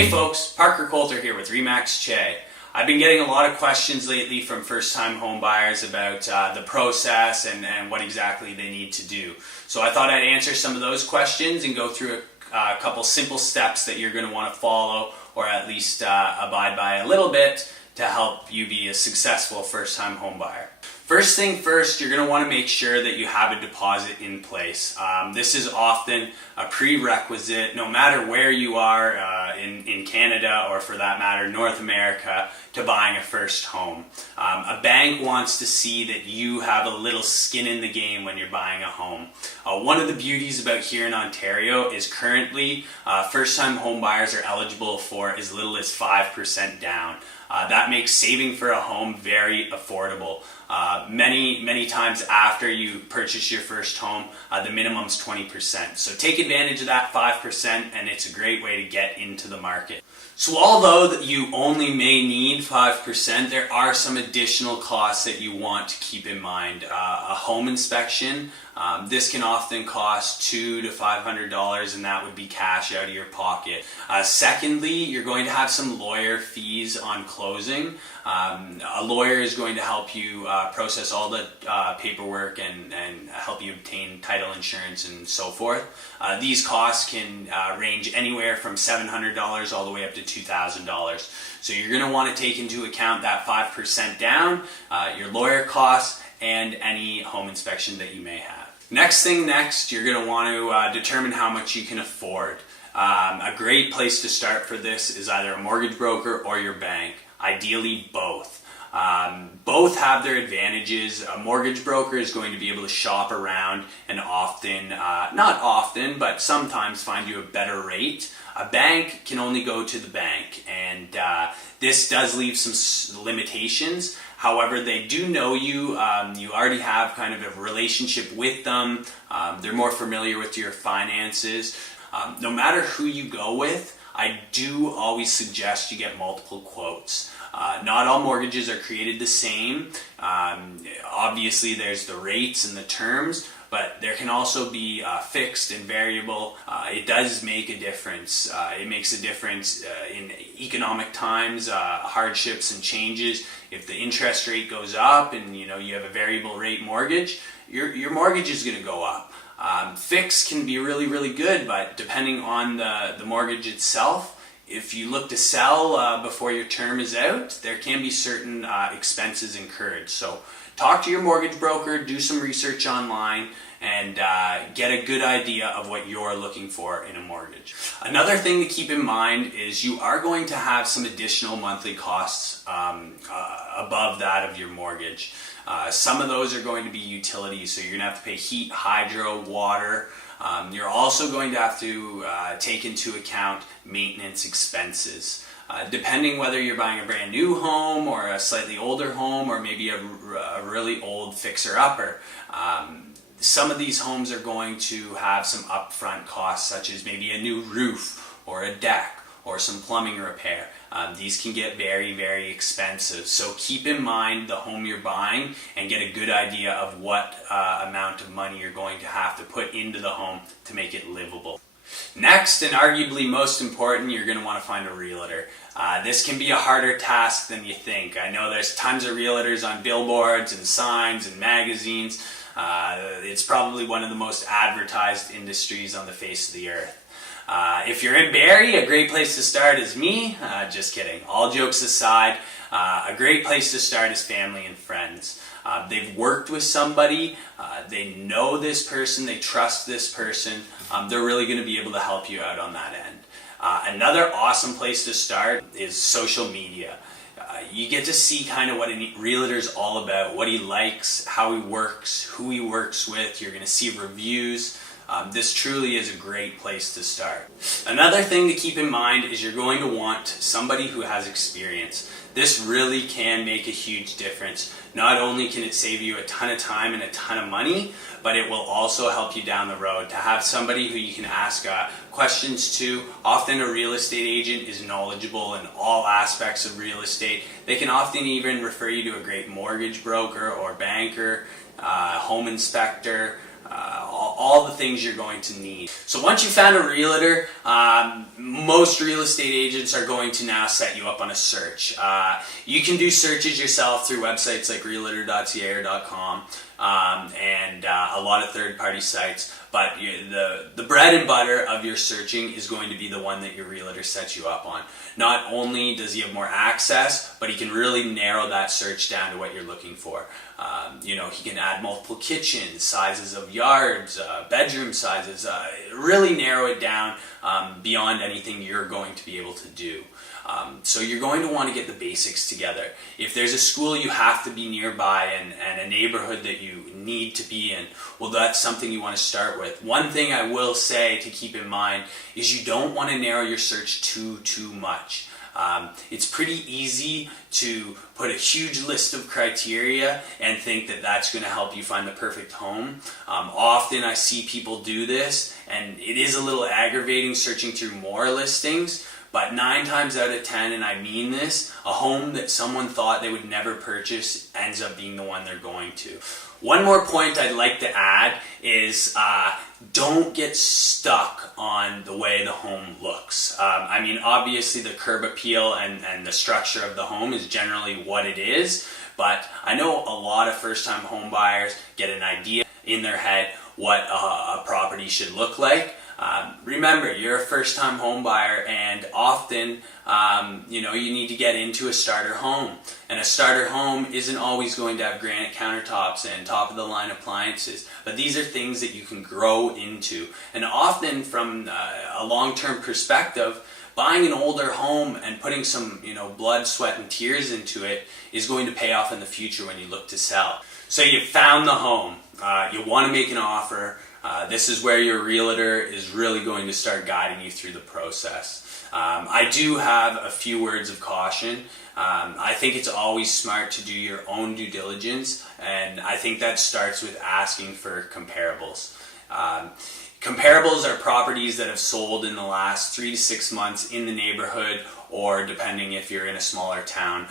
Hey folks, Parker Coulter here with Remax Chay. I've been getting a lot of questions lately from first-time home buyers about the process and what exactly they need to do. So I thought I'd answer some of those questions and go through a couple simple steps that you're going to want to follow, or at least abide by a little bit, to help you be a successful first-time home buyer. First thing first, you're going to want to make sure that you have a deposit in place. This is often a prerequisite, no matter where you are in Canada, or for that matter North America, to buying a first home. A bank wants to see that you have a little skin in the game when you're buying a home. One of the beauties about here in Ontario is currently first-time home buyers are eligible for as little as 5% down. That makes saving for a home very affordable. Many times after you purchase your first home, the minimum's 20%. So take advantage of that 5%, and it's a great way to get into the market. So although that you only may need 5%, there are some additional costs that you want to keep in mind. A home inspection, this can often cost $200 to $500, and that would be cash out of your pocket. Secondly, you're going to have some lawyer fees on closing. A lawyer is going to help you process all the paperwork and help you obtain title insurance and so forth. These costs can range anywhere from $700 all the way up to $2,000. So you're going to want to take into account that 5% down, your lawyer costs, and any home inspection that you may have. Next, you're going to want to determine how much you can afford. A great place to start for this is either a mortgage broker or your bank. Ideally, both. Both have their advantages. A mortgage broker is going to be able to shop around and often, not often, but sometimes find you a better rate. A bank can only go to the bank, and this does leave some limitations. However, they do know you. You already have kind of a relationship with them. They're more familiar with your finances. No matter who you go with, I do always suggest you get multiple quotes. Not all mortgages are created the same. Obviously, there's the rates and the terms, but there can also be fixed and variable. It does make a difference. It makes a difference in economic times, hardships and changes. If the interest rate goes up and you have a variable rate mortgage, your mortgage is going to go up. Fixed can be really good, but depending on the mortgage itself, if you look to sell before your term is out, there can be certain expenses incurred. So talk to your mortgage broker, do some research online, and get a good idea of what you're looking for in a mortgage. Another thing to keep in mind is you are going to have some additional monthly costs above that of your mortgage. Some of those are going to be utilities, so you're going to have to pay heat, hydro, water. You're also going to have to take into account maintenance expenses. Depending whether you're buying a brand new home or a slightly older home, or maybe a really old fixer-upper, some of these homes are going to have some upfront costs, such as maybe a new roof or a deck or some plumbing repair. These can get very expensive. So keep in mind the home you're buying and get a good idea of what amount of money you're going to have to put into the home to make it livable. Next, and arguably most important, you're going to want to find a realtor. This can be a harder task than you think. I know there's tons of realtors on billboards and signs and magazines. It's probably one of the most advertised industries on the face of the earth. If you're in Barrie, a great place to start is me. Just kidding. All jokes aside, a great place to start is family and friends. They've worked with somebody, they know this person, they trust this person. They're really going to be able to help you out on that end. Another awesome place to start is social media. You get to see kind of what a realtor's all about, what he likes, how he works, who he works with. You're going to see reviews. This truly is a great place to start. Another thing to keep in mind is you're going to want somebody who has experience. This really can make a huge difference. Not only can it save you a ton of time and a ton of money, but it will also help you down the road. To have somebody who you can ask questions to. Often a real estate agent is knowledgeable in all aspects of real estate. They can often even refer you to a great mortgage broker or banker, home inspector, all the things you're going to need. So once you found a realtor, most real estate agents are going to now set you up on a search. You can do searches yourself through websites like realtor.ca or .com, and a lot of third-party sites. But the bread and butter of your searching is going to be the one that your realtor sets you up on. Not only does he have more access, but he can really narrow that search down to what you're looking for. He can add multiple kitchens, sizes of yards, bedroom sizes, really narrow it down beyond anything you're going to be able to do. So you're going to want to get the basics together. If there's a school you have to be nearby and a neighborhood that you need to be in, well, that's something you want to start with. One thing I will say to keep in mind is you don't want to narrow your search too much. It's pretty easy to put a huge list of criteria and think that that's going to help you find the perfect home. Often I see people do this, and it is a little aggravating searching through more listings. But 9 times out of 10, and I mean this, a home that someone thought they would never purchase ends up being the one they're going to. One more point I'd like to add is don't get stuck on the way the home looks. Obviously the curb appeal and the structure of the home is generally what it is, but I know a lot of first-time home buyers get an idea in their head what a property should look like. Remember, you're a first-time home buyer, and often, you need to get into a starter home. And a starter home isn't always going to have granite countertops and top-of-the-line appliances, but these are things that you can grow into. And often, from a long-term perspective, buying an older home and putting some, blood, sweat, and tears into it is going to pay off in the future when you look to sell. So you found the home. You want to make an offer. This is where your realtor is really going to start guiding you through the process. I do have a few words of caution. I think it's always smart to do your own due diligence, and I think that starts with asking for comparables. Comparables are properties that have sold in the last 3 to 6 months in the neighborhood, or depending if you're in a smaller town,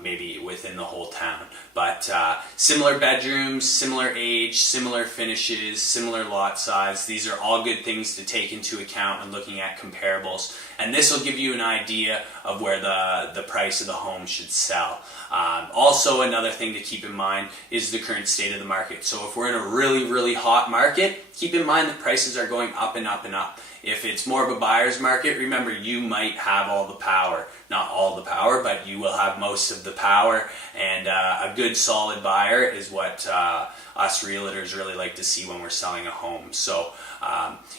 maybe within the whole town. But similar bedrooms, similar age, similar finishes, similar lot size, these are all good things to take into account when looking at comparables. And this will give you an idea of where the price of the home should sell. Also, another thing to keep in mind is the current state of the market. So if we're in a really, really hot market, keep in mind that prices are going up and up and up. If it's more of a buyer's market, remember you might have all the power. Not all the power, but you will have most of the power. And a good solid buyer is what us realtors really like to see when we're selling a home. So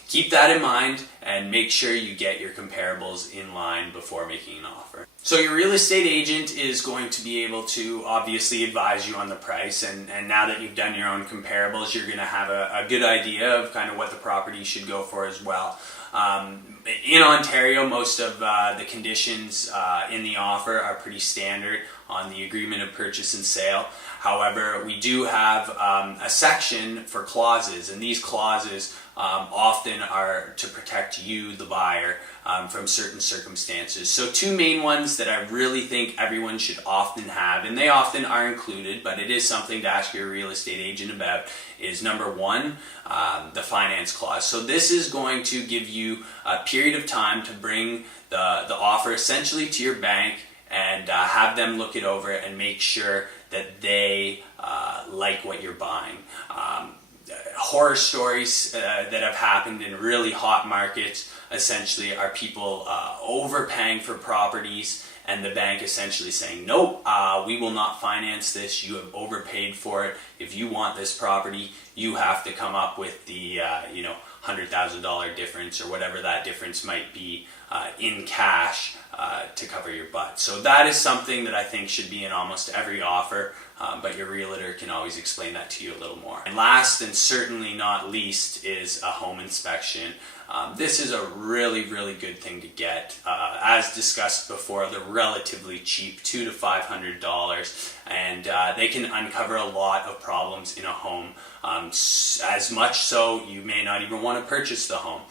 keep that in mind and make sure you get your comparables in line before making an offer. So your real estate agent is going to be able to obviously advise you on the price, and now that you've done your own comparables, you're going to have a good idea of kind of what the property should go for as well. In Ontario, most of the conditions in the offer are pretty standard on the agreement of purchase and sale. However, we do have a section for clauses, and these clauses often are to protect you, the buyer, from certain circumstances. So 2 main ones that I really think everyone should often have, and they often are included, but it is something to ask your real estate agent about, is number 1, the finance clause. So this is going to give you a period of time to bring the offer essentially to your bank and have them look it over and make sure that they like what you're buying. Horror stories that have happened in really hot markets essentially are people overpaying for properties and the bank essentially saying, nope, we will not finance this, you have overpaid for it. If you want this property, you have to come up with the $100,000 difference or whatever that difference might be in cash to cover your butt. So that is something that I think should be in almost every offer, but your realtor can always explain that to you a little more. And last and certainly not least is a home inspection. This is a really, really good thing to get. As discussed before, they're relatively cheap, $200 to $500, and they can uncover a lot of problems in a home. As much so, you may not even want to purchase the home.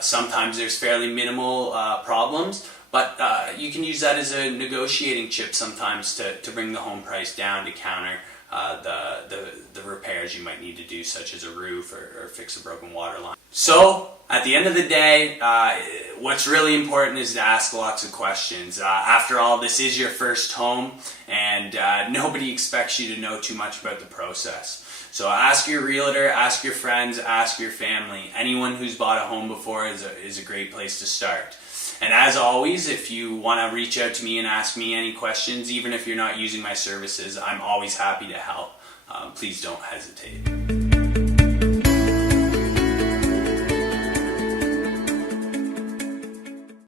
Sometimes there's fairly minimal problems, but you can use that as a negotiating chip sometimes to bring the home price down to counter the repairs you might need to do, such as a roof or fix a broken water line. So at the end of the day, what's really important is to ask lots of questions. After all, this is your first home, and nobody expects you to know too much about the process. So ask your realtor, ask your friends, ask your family. Anyone who's bought a home before is a great place to start. And as always, if you want to reach out to me and ask me any questions, even if you're not using my services, I'm always happy to help. Please don't hesitate.